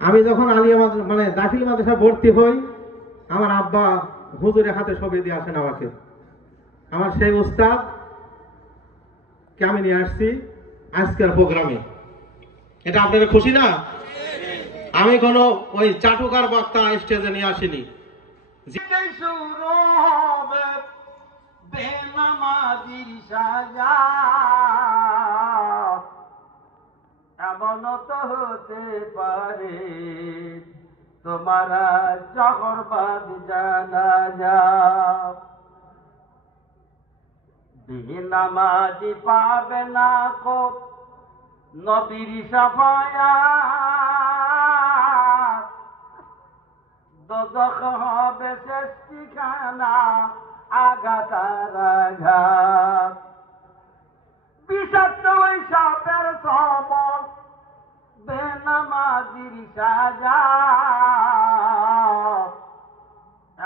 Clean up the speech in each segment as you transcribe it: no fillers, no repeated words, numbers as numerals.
আমি যখন আলিয়া মানে দাখিল মাদ্রাসা ভর্তি হই, আমার আব্বা হুজুরের হাতে ছবি দিয়ে আসেন আমাকে। আমার সেই উস্তাদ কে আমি নিয়ে আসছি আজকের প্রোগ্রামে। এটা আপনাদের খুশি না? আমি কোনো ওই চাটুকার বক্তা স্টেজে নিয়ে আসিনি। বেনামাজির সাজা এমন তো হতে পারে তোমার জগরবাদ জানাজা। বেনামাজি পাবে না কো নবীর শাফায়াত, দোজখ হবে শেষ ঠিকানা আঘাতার আঘাত। বিষাক্ত ওই সাপের সমন বেনামাজির সাজা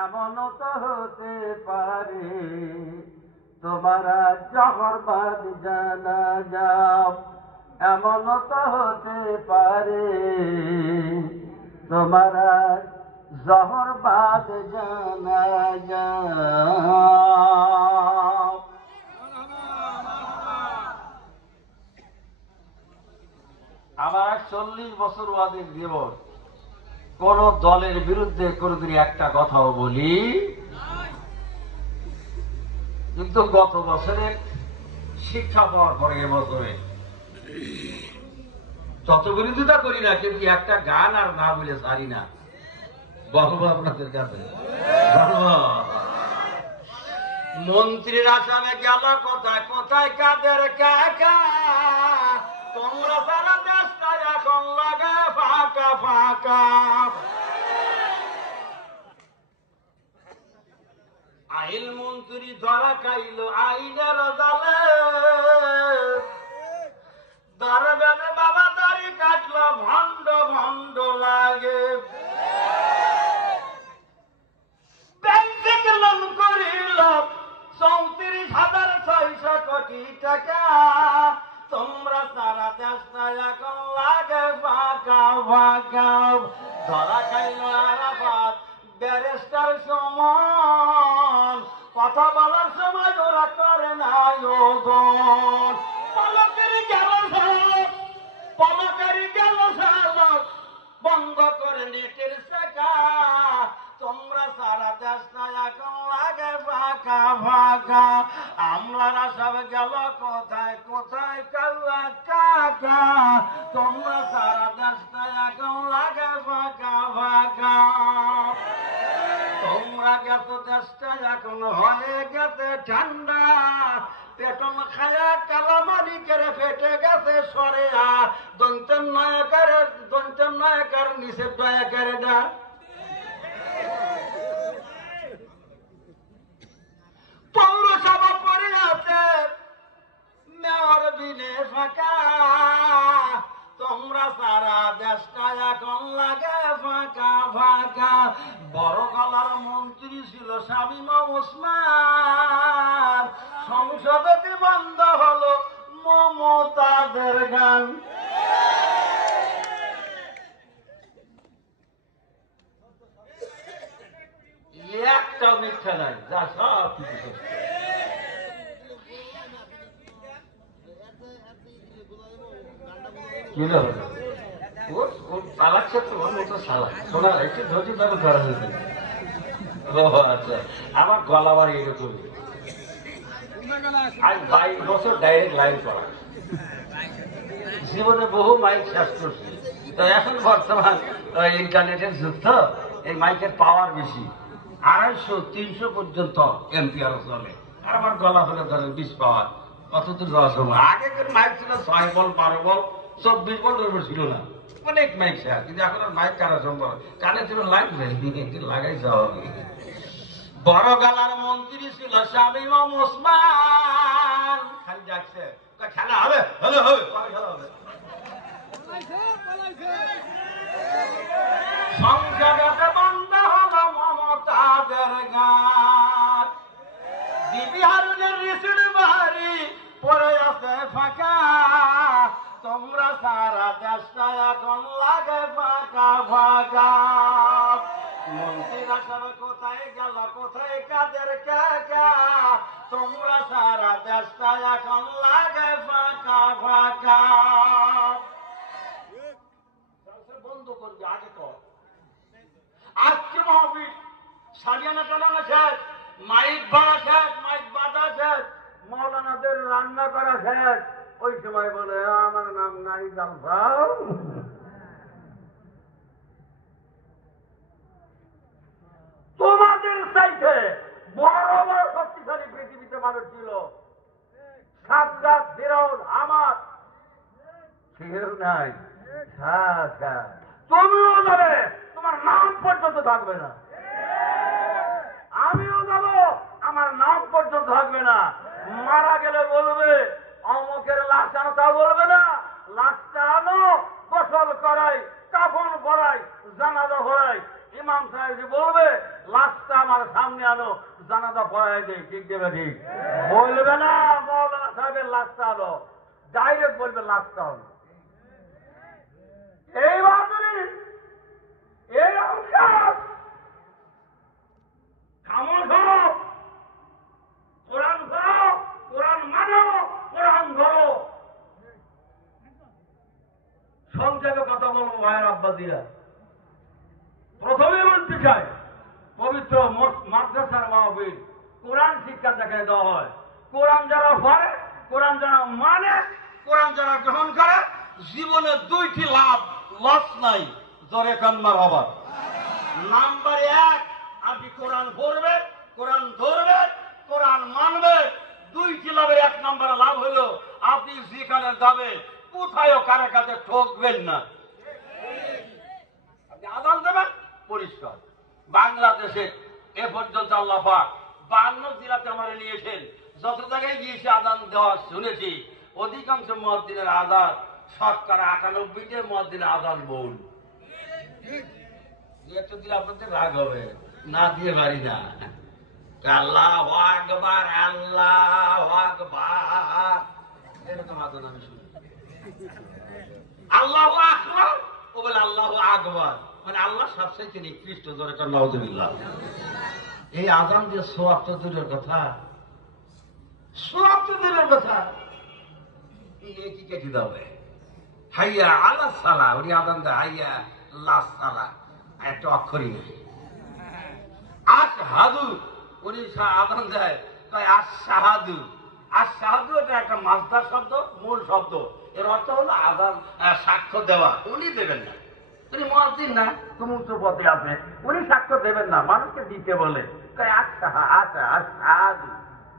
এমন তো হতে পারে তোমার জহরবাদ জানাজা। এমন তো হতে পারে তোমার জহরবাদ জানাজা। আমার 40 বছর ওয়াদের জীবন, কোন দলের বিরুদ্ধে কোনদিন একটা কথাও বলি, কিন্তু গত বছরে শিক্ষা পাওয়ার পরে এবছরে তত বিরোধিতা করি না, কিন্তু একটা গান আর না বলে সারি না। বলবো আপনাদের কাছে, মন্ত্রীর আসামে গেল কোথায় কোথায় কাদের কাকা, তোমরা সারা দেশটা এখন লাগে ফাঁকা ফাঁকা। আইল মন্ত্রী ধরা খাইল আইনের জালে, দরবারে বাবা দাড়ি কাটলো ভণ্ড ভণ্ড লাগে। ব্যাংক থেকে লোন করিল 34,600 কোটি টাকা, তোমরা সারা দেশটা এখন লাগে ফাঁকা ফাঁকা। ধরা খাইল আরাফাত ব্যারিস্টার সমান, কথা বলার সময় ওরা করে না ওজন। পলকেরি গেল সালক, পলকেরি গেল সালক, বন্ধ করে নেটের শাখা, তোমরা সারা দেশটা এখন লাগে ফাঁকা ফাঁকা। আমরা সব গেল কোথায় কোথায় কাল্লা কাকা, তোমরা সারা দেশটা এখন লাগে ফাঁকা ফাঁকা। তোমরা গেছো দেশটা এখন হয়ে গেছে ঠান্ডা, পেটন খায়া কালামারি করে ফেটে গেছে সরেয়া, দন্তের নয়কার নিচে দয়া করে না। পৌরসভা পরে আছে মেয়র বিনে ফাঁকা, তোমরা সারা দেশটা এখন লাগে ফাঁকা ফাঁকা। বড় গলার মন্ত্রী ছিল শামীম ওসমান, সংসদে বন্ধ হলো মমতাদের গান। একটা মিথ্যা নাই, যা সব কিছু আমার গলা বাড়ি এরকম। আজ 22 বছর ডাইরেক্ট লাইভ করা, জীবনে বহু মাইক শেষ করছি। তো এখন বর্তমান ইন্টারনেটের যুগ, তো এই মাইকের পাওয়ার বেশি, 250-300 পর্যন্ত এম্পিয়ার চলে। আর আমার গলা হলে ধরেন 20 পাওয়ার, অতদূর যাওয়া সময়। আগেকার মাইক ছিল 6 বল 12 বল 24 বল ছিল না, অনেক মাইক শেয়ার। কিন্তু এখন আর মাইক কাটা সম্ভব, কানে ছিল লাইট লাগাই যাওয়া। বড় গলার মন্ত্রী ছিল শামীম ওসমান, খালি যাচ্ছে খেলা হবে, খেলা হবে, খেলা হবে। সংসদে বন্ধ হলো মমতাদের গান, বিবি হারুনের রিসিড বাড়ি পড়ে আছে ফাঁকা, তোমরা সারা দেশটা এখন লাগে ফাঁকা ফাঁকা ফাঁকা। মন্ত্রীরা সব কোথায় গেল, কোথায় কাদের কাকা, তোমরা সারা দেশটা এখন লাগে ফাঁকা ফাঁকা। বন্ধ করবে আগে তো। আজকে মাহফিল সাজিয়ানা টানানো শেষ, মাইক বাড়া শেষ, মাইক বাঁধা শেষ, মৌলানাদের রান্না করা শেষ। ওই সময় বলে আমার নাম নাই জালসাও। তোমাদের চাইতে বড় বড় শক্তিশালী পৃথিবীতে মানুষ ছিল, সাজ্জাদ, ফিরআউন, হামান, কেউ নাই। তুমিও যাবে, তোমার নাম পর্যন্ত থাকবে না। আমিও যাব, আমার নাম পর্যন্ত থাকবে না। মারা গেলে বলবে অমুকের লাশ আনো, তা বলবে না। লাশটা আনো, গোসল করাই, কাফন পরাই, জানাজা পড়াই। ইমাম সাহেব বলবে লাশটা আমার সামনে আনো, জানাজা পড়াই দেয়। ঠিক দেবে? ঠিক বলবে না। মৌলানা সাহেবের লাশটা আনো, ডাইরেক্ট বলবে লাশটা আনো। এই বাদুরি, এই অংশ খামোশ হও, কোরআন ধরো, কোরআন মানো, কোরআন ধরো। সংক্ষেপে কথা বলবো ভাইয়ের আব্বাসীরা। প্রথমে বলতে চাই, পবিত্র মাদ্রাসার মাহফিল, কোরআন শিক্ষা যেখানে দেওয়া হয়, কোরআন যারা পড়ে, কোরআন যারা মানে, কোরআন যারা গ্রহণ করে, জীবনে দুইটি লাভ, লস নাই। জোরে কান্নার হবার। নাম্বার 1, আপনি কোরআন পড়বে, কোরআন ধরবে, কোরআন মানবে। দুইটি লাভের 1 নম্বর লাভ হলো আপনি যেখানে যাবে কোথায়ও কারো কাছে ঠকবেন না। আপনি আযান দেবেন পরিষ্কার। বাংলাদেশে এ পর্যন্ত আল্লাহ পাক 52 জেলাতে আমার নিয়েছেন, যত জায়গায় গিয়েছে আযান দেওয়া শুনেছি, অধিকাংশ মুয়াজ্জিনের আযান শতকরা 98 মুয়াজ্জিনের আযান ভুল। একটা দিলে আপনাদের রাগ হবে, না দিয়ে পারি না। আল্লাহু আকবার, আল্লাহু আকবার, এরকম আযান আমি শুনি। আল্লাহু আকবার, ও বলে আল্লাহু আকবার, মানে আল্লাহ সবচেয়ে নিকৃষ্ট। জোরে কর নাউযুবিল্লাহ। এই আযান দিয়ে সওয়াব তো দূরের কথা, সওয়াব তো দূরের কথা, এই কি কেটে দেবে। হাইয়া আলাস সালাহ, ওই আযান দেয় হাইয়া লাস সালাহ, একটা অক্ষরই নেই। আশহাদু, উনি আযান দেয় তাই আশহাদু। আশহাদু এটা একটা মাসদার শব্দ, মূল শব্দ। এর অর্থ হলো আযান, সাক্ষ্য দেওয়া। উনি দেবেন না, উনি মুয়াজ্জিন না, সমুদ্র পথে আছে, উনি সাক্ষ্য দেবেন না, মানুষকে দিতে বলে। তাই আশহাদু,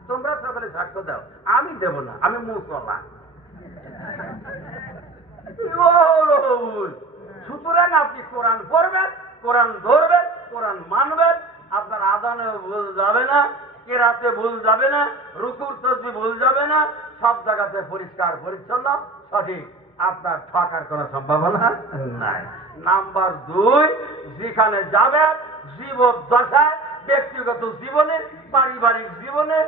তোমরা সকলে সাক্ষ্য দাও, আমি দেব না, আমি মুসল্লা। সুতরাং আপনি কোরআন পড়বেন, কোরআন ধরবেন, কোরআন মানবেন, আপনার আযানে ভুল যাবে না, কেরাতে ভুল যাবে না, রুকুর তাসবিহ ভুল যাবে না, সব জায়গাতে পরিষ্কার পরিচ্ছন্ন সঠিক। আপনার ঠকার কোনো সম্ভাবনা নাই। নাম্বার 2, যেখানে যাবেন জীবদ্দশায়, ব্যক্তিগত জীবনে, পারিবারিক জীবনে,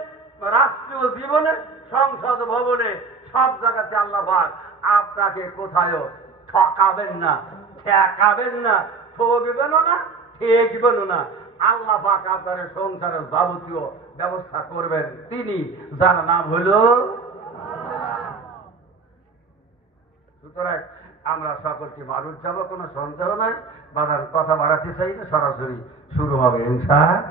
রাষ্ট্রীয় জীবনে, সংসদ ভবনে, সব জায়গাতে আল্লাহ পাক আপনাকে কোথায়ও ঠকাবেন না, ঠেকাবেন না, ঠকবেনও না, ঠেকবেনও না। আল্লাহ পাক আপনার সংসারের যাবতীয় ব্যবস্থা করবেন তিনি, যার নাম হলো। সুতরাং আমরা সকলকে মানুষ যাব, কোনো সন্দেহ নাই। বাজার কথা বাড়াতে চাই না, সরাসরি শুরু হবে ইনশাআল্লাহ।